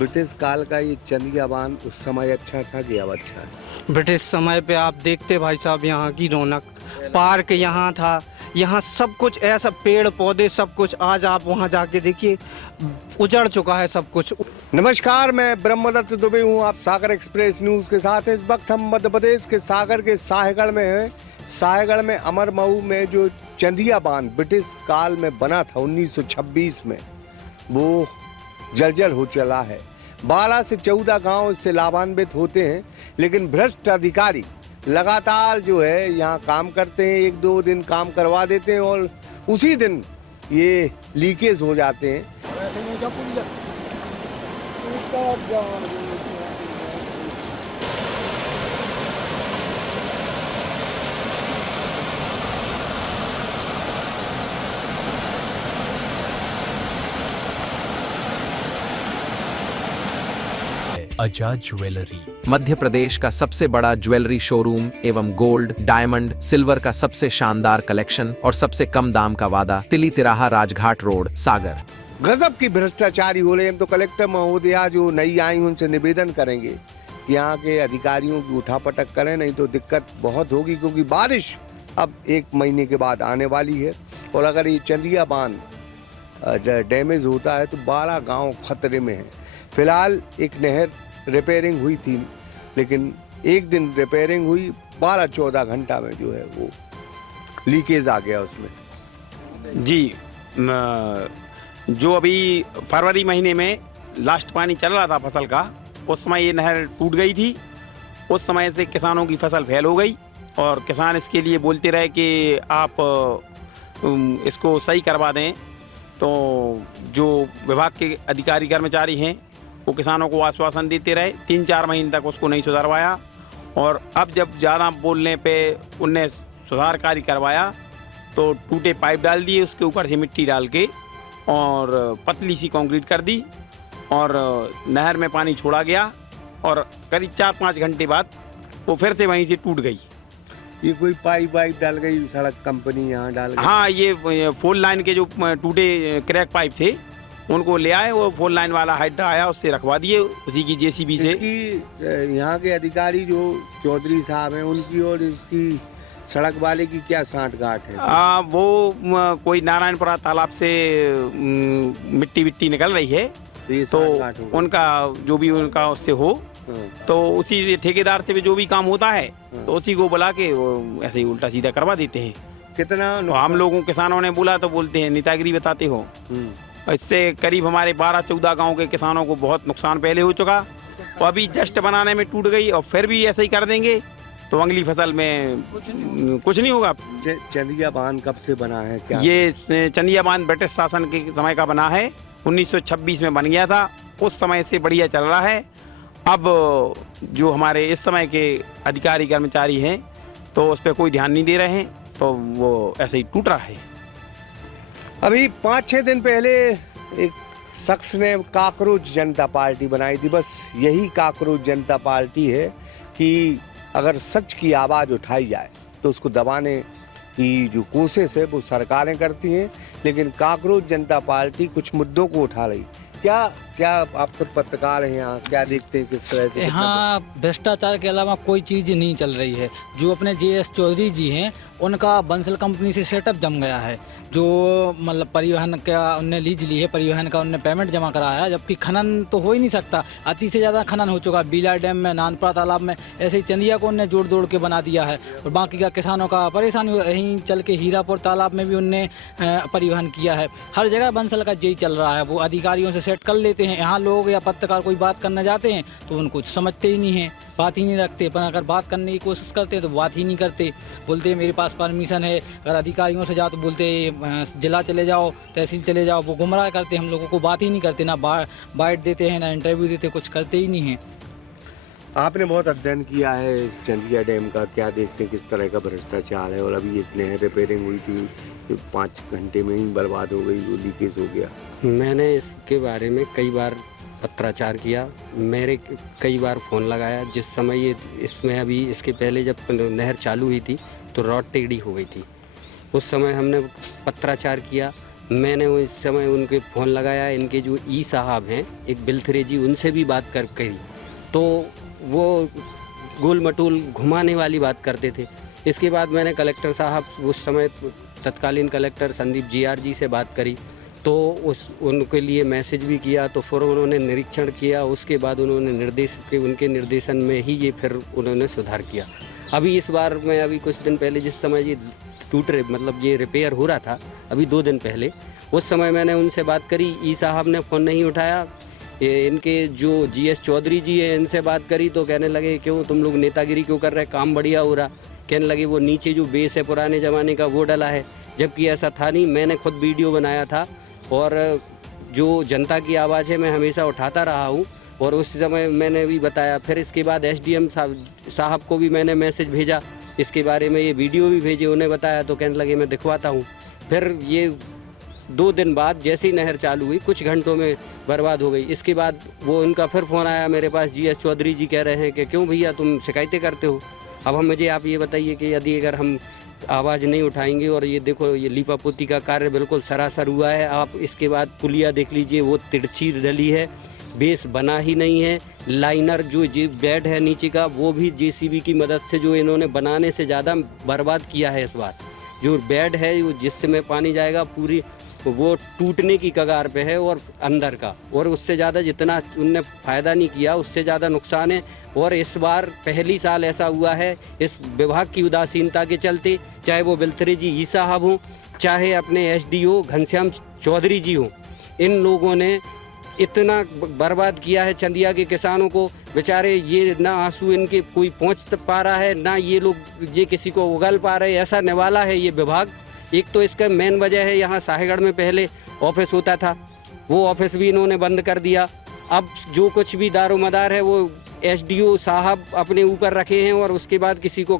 British काल का ये चंदिया बांध उस समय अच्छा था कि अब अच्छा है? ब्रिटिश समय पे आप देखते भाई साहब यहाँ की रौनक, पार्क यहाँ था, यहाँ सब कुछ ऐसा पेड़ पौधे सब कुछ, आज आप वहाँ जाके देखिए उजड़ चुका है सब कुछ। नमस्कार, मैं ब्रह्मदत्त दुबे हूँ। आप सागर एक्सप्रेस न्यूज के साथ हैं। इस वक्त हम मध्य प्रदेश के सागर के साहेगढ़ में हैं। साहेगढ़ में अमरमऊ में जो चंदिया बांध ब्रिटिश काल में बना था 1926 में, वो जर्जर हो चला है। 12 से 14 गांव इससे लाभान्वित होते हैं, लेकिन भ्रष्ट अधिकारी लगातार जो है यहाँ काम करते हैं। 1-2 दिन काम करवा देते हैं और उसी दिन ये लीकेज हो जाते हैं। आजाद ज्वेलरी मध्य प्रदेश का सबसे बड़ा ज्वेलरी शोरूम एवं गोल्ड, डायमंड, सिल्वर का सबसे शानदार कलेक्शन और सबसे कम दाम का वादा, तिली तिराहा, राजघाट रोड, सागर। गजब की भ्रष्टाचारी हो रहे हैं। हम तो कलेक्टर महोदया जो नई आई उनसे निवेदन करेंगे कि यहाँ के अधिकारियों की उठापटक करें, नहीं तो दिक्कत बहुत होगी, क्योंकि बारिश अब 1 महीने के बाद आने वाली है। और अगर ये चंदिया बांध डैमेज होता है तो 12 गांव खतरे में है। फिलहाल एक नहर रिपेयरिंग हुई थी, लेकिन एक दिन रिपेयरिंग हुई, 12-14 घंटा में जो है वो लीकेज आ गया उसमें। जी, जो अभी फरवरी महीने में लास्ट पानी चल रहा था फसल का, उस समय ये नहर टूट गई थी। उस समय से किसानों की फसल फेल हो गई और किसान इसके लिए बोलते रहे कि आप इसको सही करवा दें। तो जो विभाग के अधिकारी कर्मचारी हैं वो किसानों को आश्वासन देते रहे, 3-4 महीने तक उसको नहीं सुधारवाया। और अब जब ज़्यादा बोलने पे उनने सुधार कार्य करवाया तो टूटे पाइप डाल दिए, उसके ऊपर से मिट्टी डाल के और पतली सी कंक्रीट कर दी और नहर में पानी छोड़ा गया और करीब 4-5 घंटे बाद वो फिर से वहीं से टूट गई। ये कोई पाइप वाइप डाल गई सड़क कंपनी यहाँ डाल गई? हाँ, ये फोर लाइन के जो टूटे क्रैक पाइप थे उनको ले आए, वो फोर लाइन वाला हाइड्रा आया, उससे रखवा दिए उसी की जेसीबी से। इसकी यहाँ के अधिकारी जो चौधरी साहब हैं उनकी और इसकी सड़क वाले की क्या सांठ-गांठ है? वो कोई नारायणपुरा तालाब से मिट्टी निकल रही है, तो उनका जो भी उनका उससे हो, तो उसी ठेकेदार से भी जो भी काम होता है तो उसी को बुला के वो ऐसे ही उल्टा सीधा करवा देते हैं। कितना तो हम लोगों किसानों ने बोला तो बोलते हैं नेतागिरी बताते हो। इससे करीब हमारे 12-14 गांव के किसानों को बहुत नुकसान पहले हो चुका, और अभी जस्ट बनाने में टूट गई और फिर भी ऐसे ही कर देंगे तो अगली फसल में कुछ नहीं होगा। चंदिया बांध कब से बना है क्या? ये चंदिया बांध ब्रिटिश शासन के समय का बना है, 1926 में बन गया था। उस समय से बढ़िया चल रहा है। अब जो हमारे इस समय के अधिकारी कर्मचारी हैं तो उस पर कोई ध्यान नहीं दे रहे हैं, तो वो ऐसे ही टूट रहा है। अभी 5-6 दिन पहले एक शख्स ने काकरोच जनता पार्टी बनाई थी। बस यही काकरोच जनता पार्टी है कि अगर सच की आवाज़ उठाई जाए तो उसको दबाने की जो कोशिश है वो सरकारें करती हैं, लेकिन काकरोच जनता पार्टी कुछ मुद्दों को उठा रही। क्या आप खुद पत्रकार हैं यहाँ, क्या देखते हैं किस तरह से? यहाँ भ्रष्टाचार के अलावा कोई चीज़ नहीं चल रही है। जो अपने JS चौधरी जी हैं उनका बंसल कंपनी से सेटअप जम गया है। जो मतलब परिवहन का उनने लीज ली है, परिवहन का उनने पेमेंट जमा कराया है, जबकि खनन तो हो ही नहीं सकता। अति से ज़्यादा खनन हो चुका, बीला डैम में, नानपुरा तालाब में, ऐसे ही चंदिया को उनने जोड़ के बना दिया है। और बाकी का किसानों का परेशानी यहीं चल के हीरापुर तालाब में भी उनने परिवहन किया है। हर जगह बंसल का यही चल रहा है। वो अधिकारियों से सेट कर लेते हैं। यहाँ लोग या पत्रकार कोई बात करने जाते हैं तो उनको समझते ही नहीं है, बात ही नहीं रखते। पर अगर बात करने की कोशिश करते हैं तो बात ही नहीं करते, बोलते हैं मेरे पास परमिशन है। अगर अधिकारियों से जाओ तो बोलते जिला चले जाओ, तहसील चले जाओ। वो गुमराह करते, हम लोगों को बात ही नहीं करते, ना बाइट देते हैं, ना इंटरव्यू देते, कुछ करते ही नहीं हैं। आपने बहुत अध्ययन किया है इस चंदिया डैम का, क्या देखते हैं किस तरह का भ्रष्टाचार है? और अभी ये नहर रिपेयरिंग हुई थी, 5 घंटे में ही बर्बाद हो गई, वो लीकेज हो गया। मैंने इसके बारे में कई बार पत्राचार किया, मेरे कई बार फ़ोन लगाया। जिस समय ये इसमें अभी इसके पहले जब नहर चालू हुई थी तो रॉड टेढ़ी हो गई थी, उस समय हमने पत्राचार किया। मैंने उस समय उनके फ़ोन लगाया, इनके जो ई साहब हैं एक बिलथरे जी, उनसे भी बात करी तो वो गोल मटोल घुमाने वाली बात करते थे। इसके बाद मैंने कलेक्टर साहब उस समय तत्कालीन कलेक्टर संदीप GR जी से बात करी तो उनके लिए मैसेज भी किया, तो फिर उन्होंने निरीक्षण किया। उसके बाद उन्होंने उनके निर्देशन में ही ये फिर उन्होंने सुधार किया। अभी इस बार मैं अभी कुछ दिन पहले जिस समय ये मतलब ये रिपेयर हो रहा था, अभी 2 दिन पहले, उस समय मैंने उनसे बात करी, ई साहब ने फ़ोन नहीं उठाया। इनके जो GS चौधरी जी हैं इनसे बात करी तो कहने लगे क्यों तुम लोग नेतागिरी क्यों कर रहे, काम बढ़िया हो रहा। कहने लगे वो नीचे जो बेस है पुराने ज़माने का वो डला है, जबकि ऐसा था नहीं। मैंने खुद वीडियो बनाया था और जो जनता की आवाज़ है मैं हमेशा उठाता रहा हूँ और उस समय मैंने भी बताया। फिर इसके बाद SDM साहब को भी मैंने मैसेज भेजा, इसके बारे में ये वीडियो भी भेजे, उन्हें बताया तो कहने लगे मैं दिखवाता हूँ। फिर ये 2 दिन बाद जैसे ही नहर चालू हुई कुछ घंटों में बर्बाद हो गई। इसके बाद वो उनका फिर फ़ोन आया मेरे पास, GS चौधरी जी कह रहे हैं कि क्यों भैया तुम शिकायतें करते हो। अब मुझे आप ये बताइए कि यदि अगर हम आवाज़ नहीं उठाएंगे और ये देखो ये लीपापोती का कार्य बिल्कुल सरासर हुआ है, आप इसके बाद पुलिया देख लीजिए वो तिरछी डली है, बेस बना ही नहीं है। लाइनर जो बेड है नीचे का वो भी JCB की मदद से जो इन्होंने बनाने से ज़्यादा बर्बाद किया है। इस बार जो बेड है जिसमें पानी जाएगा पूरी वो टूटने की कगार पे है और अंदर का, और उससे ज़्यादा जितना उनने फ़ायदा नहीं किया उससे ज़्यादा नुकसान है। और इस बार पहली साल ऐसा हुआ है इस विभाग की उदासीनता के चलते, चाहे वो बिलथरे जी ई साहब हों, चाहे अपने SDO घनश्याम चौधरी जी हों, इन लोगों ने इतना बर्बाद किया है चंदिया के किसानों को। बेचारे ये ना आंसू इनके कोई पहुँच पा रहा है, ना ये लोग ये किसी को उगल पा रहे, ऐसा निवाला है ये विभाग। एक तो इसका मेन वजह है यहाँ साहेगढ़ में पहले ऑफिस होता था, वो ऑफिस भी इन्होंने बंद कर दिया। अब जो कुछ भी दारोमदार है वो SDO साहब अपने ऊपर रखे हैं और उसके बाद किसी को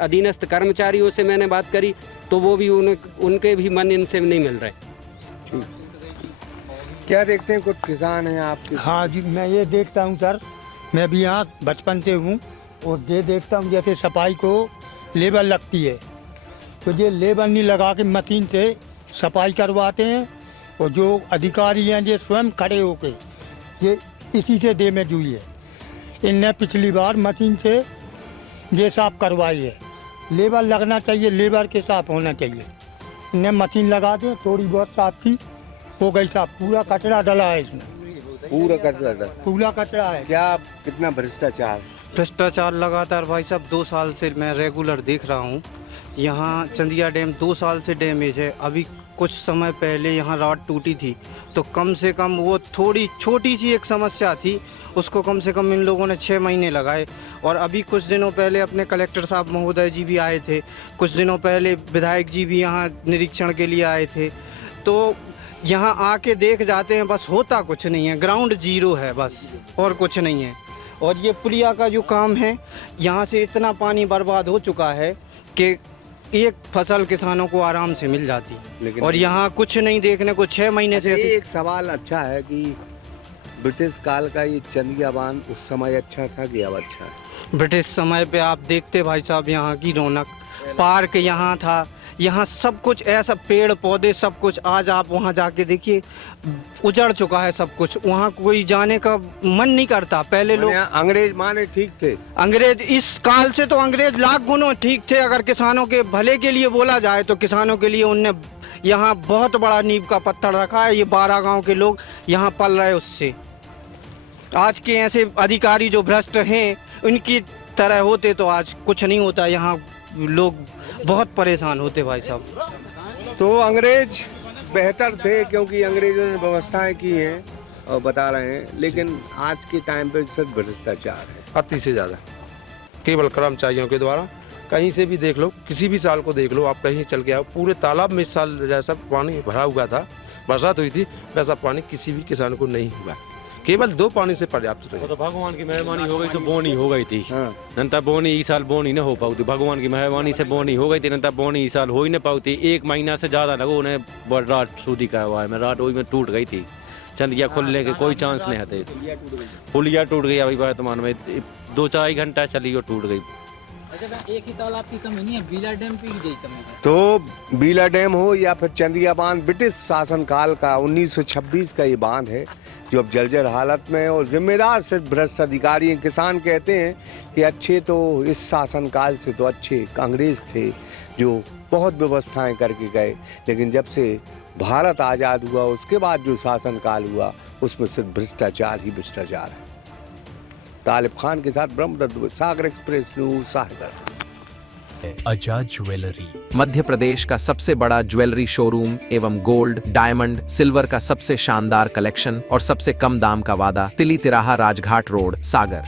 अधीनस्थ कर्मचारियों से मैंने बात करी तो वो भी उनके भी मन इनसे नहीं मिल रहे। क्या देखते हैं, कुछ किसान हैं आपके? हाँ जी, मैं ये देखता हूँ सर, मैं भी यहाँ बचपन से हूँ और ये देखता हूँ जैसे सफाई को लेबर लगती है तो ये लेबर नहीं लगा के मशीन से सफाई करवाते हैं और जो अधिकारी हैं ये स्वयं खड़े होके ये इसी से डैमेज हुई है। इनने पिछली बार मशीन से ये साफ करवाई है। लेबर लगना चाहिए, लेबर के साफ होना चाहिए। इन्हें मशीन लगा दें, थोड़ी बहुत साफ की हो गई साफ। पूरा कचरा डला है इसमें, पूरा कचरा है। क्या कितना भ्रष्टाचार लगातार भाई साहब 2 साल से मैं रेगुलर देख रहा हूँ। यहाँ चंदिया डैम 2 साल से डैमेज है। अभी कुछ समय पहले यहाँ रॉड टूटी थी तो कम से कम वो थोड़ी छोटी सी एक समस्या थी, उसको कम से कम इन लोगों ने 6 महीने लगाए। और अभी कुछ दिनों पहले अपने कलेक्टर साहब महोदय जी भी आए थे, कुछ दिनों पहले विधायक जी भी यहाँ निरीक्षण के लिए आए थे। तो यहाँ आके देख जाते हैं, बस होता कुछ नहीं है, ग्राउंड जीरो है बस, और कुछ नहीं है। और ये पुलिया का जो काम है, यहाँ से इतना पानी बर्बाद हो चुका है कि एक फसल किसानों को आराम से मिल जाती है, और यहाँ कुछ नहीं देखने को 6 महीने से। एक सवाल अच्छा है कि ब्रिटिश काल का ये चंदिया बांध उस समय अच्छा था कि अब अच्छा है? ब्रिटिश समय पे आप देखते भाई साहब यहाँ की रौनक, पार्क यहाँ था, यहाँ सब कुछ ऐसा पेड़ पौधे सब कुछ। आज आप वहाँ जाके देखिए उजड़ चुका है सब कुछ, वहाँ कोई जाने का मन नहीं करता। पहले लोग अंग्रेज माने ठीक थे, अंग्रेज इस काल से तो अंग्रेज लाख गुना ठीक थे। अगर किसानों के भले के लिए बोला जाए तो किसानों के लिए उनने यहाँ बहुत बड़ा नींव का पत्थर रखा है। ये 12 गांव के लोग यहाँ पल रहे उससे। आज के ऐसे अधिकारी जो भ्रष्ट हैं उनकी तरह होते तो आज कुछ नहीं होता, यहाँ लोग बहुत परेशान होते भाई साहब। तो अंग्रेज बेहतर थे क्योंकि अंग्रेजों ने व्यवस्थाएं की हैं और बता रहे हैं, लेकिन आज के टाइम पे सिर्फ भ्रष्टाचार है, अति से ज़्यादा। केवल कर्मचारियों के द्वारा कहीं से भी देख लो, किसी भी साल को देख लो, आप कहीं चल के आओ, पूरे तालाब में इस साल जैसा पानी भरा हुआ था, बरसात हुई थी, वैसा पानी किसी भी किसान को नहीं हुआ। केवल 2 पानी से पर्याप्त रहे। तो भगवान की मेहरबानी हो गई तो बोनी हो गई थी। नंता बोनी इस साल बोनी न हो पाई थी, भगवान की मेहरबानी से बोनी हो गई थी। नंता बोनी इस साल हो ही न पाई थी। 1 महीना से ज़्यादा लगा उन्हें, रात सूदी करवाया मैं, रात वही में टूट गई थी। चंदिया खुलने के कोई चांस नहीं आते, पुलिया टूट गई। अभी वर्तमान में 2-4 घंटा चली और टूट गई। अच्छा भाई, एक ही तालाब की कमी नहीं है, बीला डैम की भी कमी है। तो बीला डैम हो या फिर चंदिया बांध, ब्रिटिश शासनकाल का 1926 का ये बांध है जो अब जर्जर हालत में है और जिम्मेदार सिर्फ भ्रष्ट अधिकारी हैं। किसान कहते हैं कि अच्छे तो इस शासनकाल से तो अच्छे कांग्रेस थे जो बहुत व्यवस्थाएं करके गए, लेकिन जब से भारत आज़ाद हुआ उसके बाद जो शासनकाल हुआ उसमें सिर्फ भ्रष्टाचार ही भ्रष्टाचार है। तालिब खान के साथ ब्रह्मदत्त, सागर एक्सप्रेस न्यूज, सागर। आजाद ज्वेलरी मध्य प्रदेश का सबसे बड़ा ज्वेलरी शोरूम एवं गोल्ड, डायमंड, सिल्वर का सबसे शानदार कलेक्शन और सबसे कम दाम का वादा, तिली तिराहा राजघाट रोड, सागर।